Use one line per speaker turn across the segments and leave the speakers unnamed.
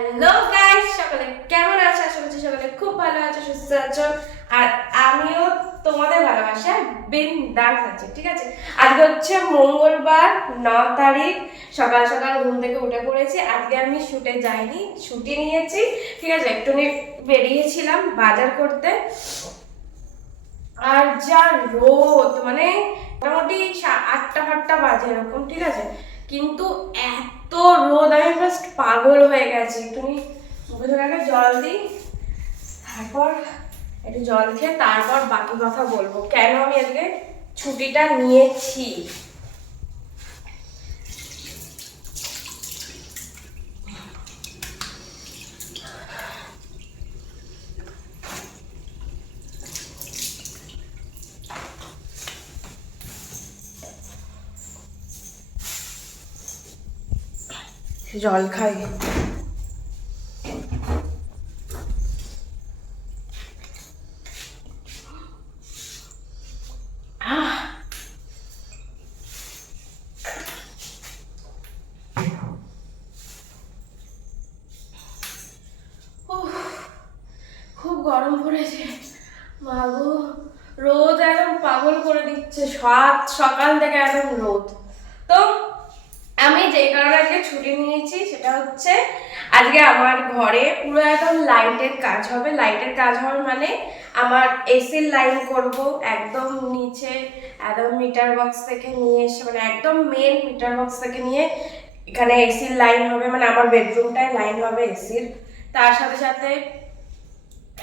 Hello guys সকলে কেমন আছো? আশা করছি সকলে খুব ভালো আছো, সুস্থ আছো। আর আমিও তোমাদের ভালোবাসা বিন্দাস আছি, ঠিক আছে? আজকে হচ্ছে মঙ্গলবার, ন তারিখ। সকাল সকাল ঘুম থেকে উঠে পড়েছি। আজকে আমি শুটে যাইনি, ছুটি নিয়েছি, ঠিক আছে? একটু বেরিয়েছিলাম বাজার করতে। আর যা রোদ মানে মোটামুটি আটটা ফাটটা বাজে এরকম, ঠিক আছে? কিন্তু এত রোদ, আমি ফার্স্ট পাগল হয়ে গেছি। তুমি মুখে ধরে আগে জল দিই, তারপর একটু জল খেয়ে তারপর বাকি কথা বলব। কেন আমি আজকে ছুটিটা নিয়েছি? জল খাই। গরম পড়েছে। মাগো, রোদ একদম পাগল করে দিচ্ছে। সাত, সকাল থেকে একদম রোদ। তো আমি যে কারণে আজকে ছুটি নিয়েছি সেটা হচ্ছে আজকে আমার ঘরে পুরো একদম লাইটের কাজ হবে। লাইটের কাজ হবে মানে আমার এসির লাইন করব, একদম নিচে একদম মিটার বক্স থেকে নিয়ে এসে মানে একদম মেন মিটার বক্স থেকে নিয়ে এখানে এসির লাইন হবে মানে আমার বেডরুমটায় লাইন হবে এসির। তার সাথে সাথে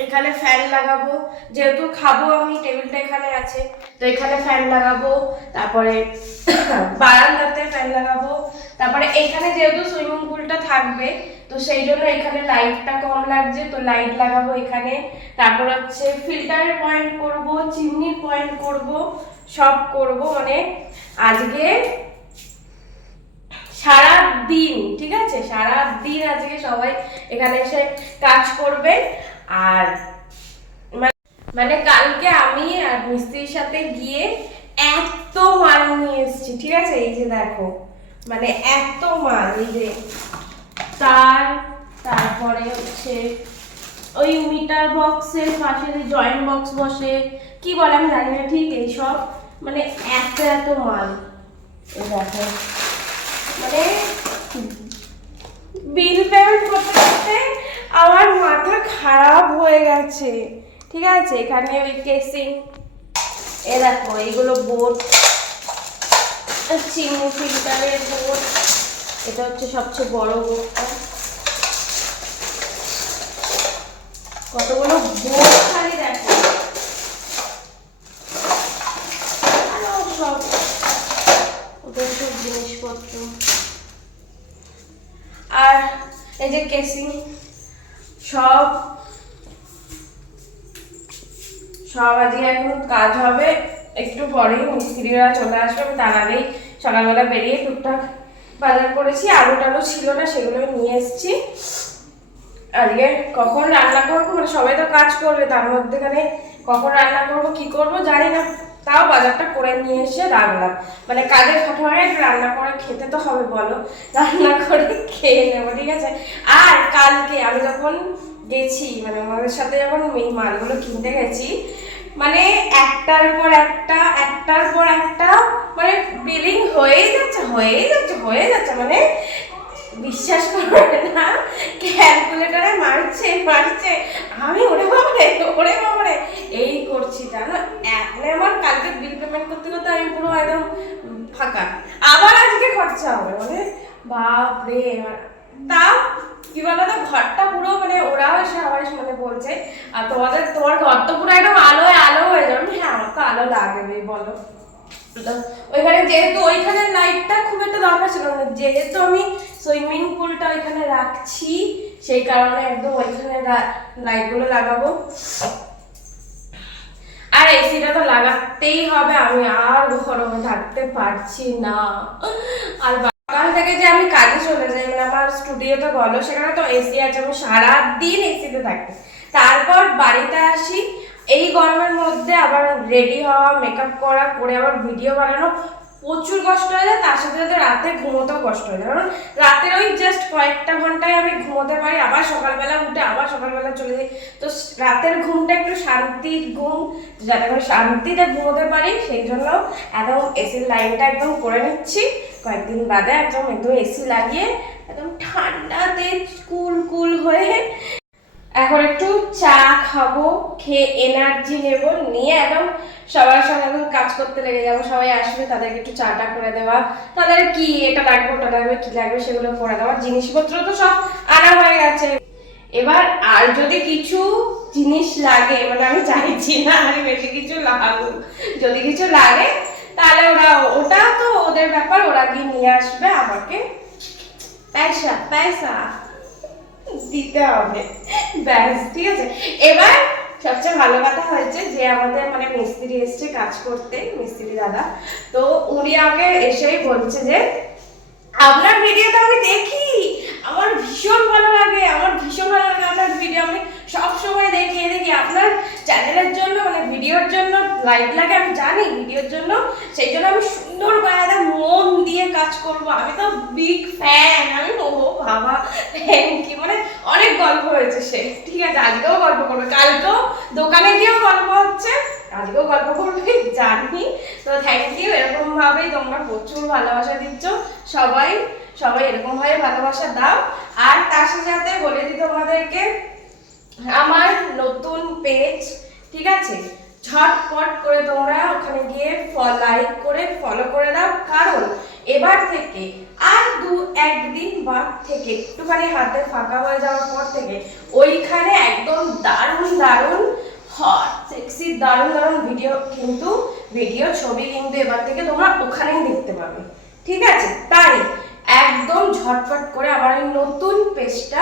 এখানে ফ্যান লাগাবো, যেহেতু খাব আমি, টেবিলটা এখানে আছে, তো এখানে ফ্যান লাগাবো, তারপরে বারান্দাতে ফ্যান লাগাবো। তারপরে এখানে যেহেতু সুইমিং পুলটা থাকবে, তো সেই জন্য এখানে লাইটটা কম লাগছে, তো লাইট লাগাবো এখানে। তারপর হচ্ছে ফিল্টারের পয়েন্ট করব চিমনির পয়েন্ট করব, সব করব মানে আজকে সারা দিন ঠিক আছে? সারা দিন আজকে সবাই এখানে এসে কাজ করবে। আর মানে কালকে আমি আর মিস্ত্রির সাথে গিয়ে এত মাল নিয়ে এসেছি, ঠিক আছে? এই যে দেখো। মানে এত মাল, এই যে তার, তারপরে হচ্ছে ওই মিটার বক্সের পাশে যে জয়েন্ট বক্স বসে, কি বলে আমি জানি না, ঠিক এইসব মানে এত এত মাল। এই দেখো। মানে বিল পেমেন্ট করতে করতে আমার মাথা খারাপ হয়ে গেছে। ঠিক আছে, এখানে ওই কেসিং এ দেখো, এইগুলো বোর্ড চিনি ফিল্টারের বোর্ড এটা হচ্ছে সবচেয়ে বড় বোর্ডটা কতগুলো বোর্ড খালি দেখো। আরও সব ওদের সব জিনিসপত্র। আর এই যে কেসিং, সব সব আজকে এখন কাজ হবে। একটু পরেই মিস্ত্রিরা চলে আসবে, আমি তার আগেই সকালবেলা বেরিয়ে টুকটাক বাজার করেছি। আলু টালু ছিল না সেগুলো নিয়ে এসেছি। আজকে কখন রান্না করব? মানে সবাই তো কাজ করবে, তার মধ্যেখানে কখন রান্না করব, কি করব জানি না। তাও বাজারটা করে নিয়ে এসে রাখলাম। মানে কাজের একটু রান্না করে খেতে তো হবে, বলো। রান্না করে খেয়ে নেব, ঠিক আছে? আর কালকে আমি যখন গেছি মানে আমাদের সাথে যখন এই মালগুলো কিনতে গেছি মানে একটার পর একটা, একটার পর একটা মানে বিলিং হয়েই যাচ্ছে হয়েই যাচ্ছে হয়ে যাচ্ছে মানে বিশ্বাস করবে না ক্যালকুলেটারে মারছে মারছে। আমি ওরে বাবারে ওরে বাবারে। এই করছি, জানো? এখন আমার কালকে বিল পেমেন্ট করতে করতে আমি পুরো একদম ফাঁকা। আবার আজকে খরচা হবে মানে বাপ রে তাও কি বলতো ঘরটা পুরো মানে ওরাও এসে এসে মানে বলছে, আর তোমাদের, তোমার ঘর তো পুরো একদম আলোয় আলো হয়ে যাবে। হ্যাঁ আমার তো আলো লাগবেই বলো। ওইখানে যেহেতু ওইখানে লাইটটা খুব একটা দরকার ছিল না, যেহেতু আমি সুইমিং পুলটা ওইখানে রাখছি, সেই কারণে একদম ওইখানে লাইটগুলো লাগাবো। আর এসিটা তো লাগাতেই হবে, আমি আর গরমে থাকতে পারছি না। আর সকাল থেকে যে আমি কাজে চলে যাই মানে আমার স্টুডিওতে বলো, সেখানে তো এসি আছে, আমি সারাদিন এসিতে থাকি তারপর বাড়িতে আসি, এই গরমের মধ্যে আবার রেডি হওয়া মেকআপ করা, করে আবার ভিডিও বানানো প্রচুর কষ্ট হয়ে যায়, তার সাথে সাথে রাতে ঘুমোতেও কষ্ট হয়ে যায়। কারণ রাতের ওই জাস্ট কয়েকটা ঘন্টায় আমি ঘুমোতে পারি, আবার সকালবেলা উঠে আবার সকালবেলা চলে যাই। তো রাতের ঘুমটা একটু শান্তির ঘুম, যাতে করে শান্তিতে ঘুমোতে পারি, সেই জন্য একদম এসির লাইনটা একদম করে নিচ্ছি। কয়েকদিন বাদে একদম একদম এসি লাগিয়ে একদম ঠান্ডাতে কুল কুল হয়ে এখন একটু চা খাব, খেয়ে এনার্জি নেব, নিয়ে একদম সবার সঙ্গে একদম কাজ করতে লেগে যাব। সবাই আসবে তাদেরকে একটু চাটা করে দেওয়া, তাদের কি এটা লাগবে, ওটা লাগবে, কি লাগবে সেগুলো করে দেওয়া, জিনিসপত্র তো সব আনা হয়ে গেছে। এবার আর যদি কিছু জিনিস লাগে মানে আমি চাইছি না আর বেশি কিছু লাগুক, যদি কিছু লাগে তাহলে ওরা ওটা তো ওদের ব্যাপার, ওরা গিয়ে নিয়ে আসবে আমাকে? পয়সা পয়সা। দিতে হবে। ব্যাস, ঠিক আছে। এবার সবচেয়ে ভালো কথা হয়েছে যে আমাদের মানে মিস্ত্রি এসছে কাজ করতে, মিস্ত্রি দাদা। তো উনি আগে এসেই বলছে যে, আপনার ভিডিও তো আমি দেখি। আমার ভীষণ ভালো লাগে, আমার ভীষণ ভালো লাগে আপনার ভিডিও আমি সব সময় দেখি দেখি। আপনার চ্যানেলের জন্য মানে ভিডিওর জন্য লাইক লাগে, আমি জানি ভিডিওর জন্য। সেই জন্য আমি সুন্দর বায়াদা মন দিয়ে কাজ করব। আমি তো বিগ ফ্যান আমি ও বাবা থ্যাংক ইউ মানে অনেক গল্প হয়েছে সে। ঠিক আছে, আজকেও গল্প করবে। কালকেও দোকানে গিয়েও গল্প হচ্ছে। আজকেও গল্প করবে জানি। তো থ্যাংক ইউ এরকম ভাবেই তোমরা প্রচুর ভালোবাসা দিচ্ছ। সবাই সবাই এরকম ভাবে ভালোবাসা দাও। আর তার সাথে সাথে বলে দিই তোমাদেরকে, আমার নতুন পেজ ঠিক আছে? ঝটপট করে তোমরা ওখানে গিয়ে লাইক করে ফলো করে দাও। কারণ এবার থেকে আর দু একদিন বাদ থেকে, একটুখানি হাতে ফাঁকা হয়ে যাওয়ার পর থেকে ওইখানে একদম দারুণ দারুণ হট সেক্সি দারুণ দারুণ ভিডিও কিন্তু ভিডিও ছবি কিন্তু এবার থেকে তোমরা ওখানেই দেখতে পাবে। ঠিক আছে? তাই একদম ঝটপট করে আমার এই নতুন পেজটা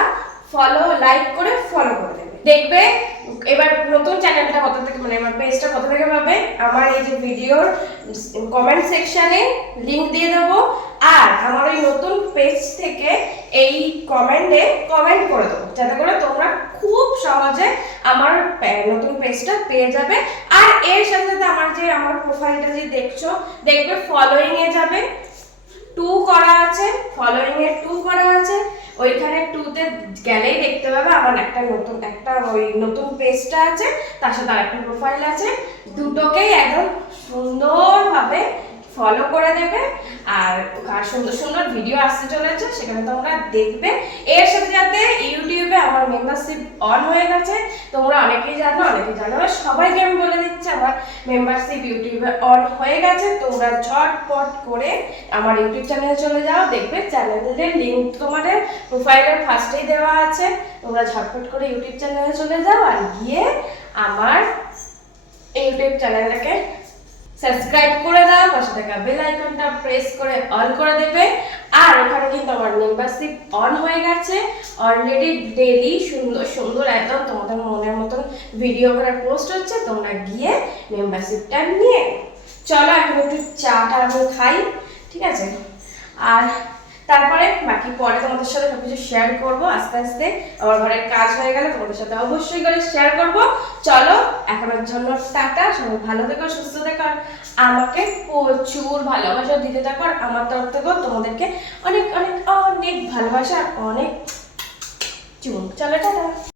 ফলো লাইক করে ফলো করে দেবে। দেখবে, এবার নতুন চ্যানেলটা কত থেকে মানে আমার পেজটা কত থেকে পাবে, আমার এই যে ভিডিওর কমেন্ট সেকশনে লিংক দিয়ে দেবো, আর আমার ওই নতুন পেজ থেকে এই কমেন্টে কমেন্ট করে দেবো, যাতে করে তোমরা খুব সহজে আমার নতুন পেজটা পেয়ে যাবে, আর এর সাথে সাথে আমার যে, আমার প্রোফাইলটা যে দেখছ, দেখবে ফলোয়িংয়ে যাবে টু করা আছে ফলোয়িংয়ে টু করা আছে ওইখানে টুতে গেলেই দেখতে পাবে আমার একটা নতুন, একটা ওই নতুন পেজটা আছে, তার সাথে আরেকটা প্রোফাইল আছে। দুটোকেই একদম সুন্দরভাবে ফলো করে দেবে। আর সুন্দর সুন্দর ভিডিও আসতে চলেছে, সেখানে তোমরা দেখবে। এর সাথে সাথে ইউটিউবে আমার মেম্বারশিপ অন হয়ে গেছে। তোমরা অনেকেই জানো অনেকেই জানো সবাইকে আমি বলে দিচ্ছি, আমার মেম্বারশিপ ইউটিউবে অন হয়ে গেছে। তোমরা ঝটপট করে আমার ইউটিউব চ্যানেলে চলে যাও, দেখবে চ্যানেলের লিঙ্ক তোমাদের প্রোফাইলের ফার্স্টেই দেওয়া আছে। তোমরা ঝটপট করে ইউটিউব চ্যানেলে চলে যাও আর গিয়ে আমার ইউটিউব চ্যানেলটাকে সাবস্ক্রাইব করে দাও, পাশে থাকা বেল আইকনটা প্রেস করে অন করে দেবে। আর ওখানে কিন্তু আমার মেম্বারশিপ অন হয়ে গেছে। অলরেডি ডেলি সুন্দর সুন্দর একদম তোমাদের মনের মতন ভিডিও করে পোস্ট হচ্ছে, তোমরা গিয়ে মেম্বারশিপটা নিয়ে চলো, এখন একটু চাটা আমি খাই, ঠিক আছে? আর তারপরে বাকি পরে তোমাদের সাথে সবকিছু শেয়ার করব, আস্তে আস্তে। আমার ঘরের কাজ হয়ে গেলে তোমাদের সাথে অবশ্যই করে শেয়ার করব। চলো এখনের জন্য টাটা, সবাই ভালো থেকো, সুস্থ থেকো। আর আমাকে প্রচুর ভালোবাসা দিতে থাকো, আর আমার তরফ থেকেও তোমাদেরকে অনেক অনেক অনেক ভালোবাসা, অনেক চুম চলো, টাটা।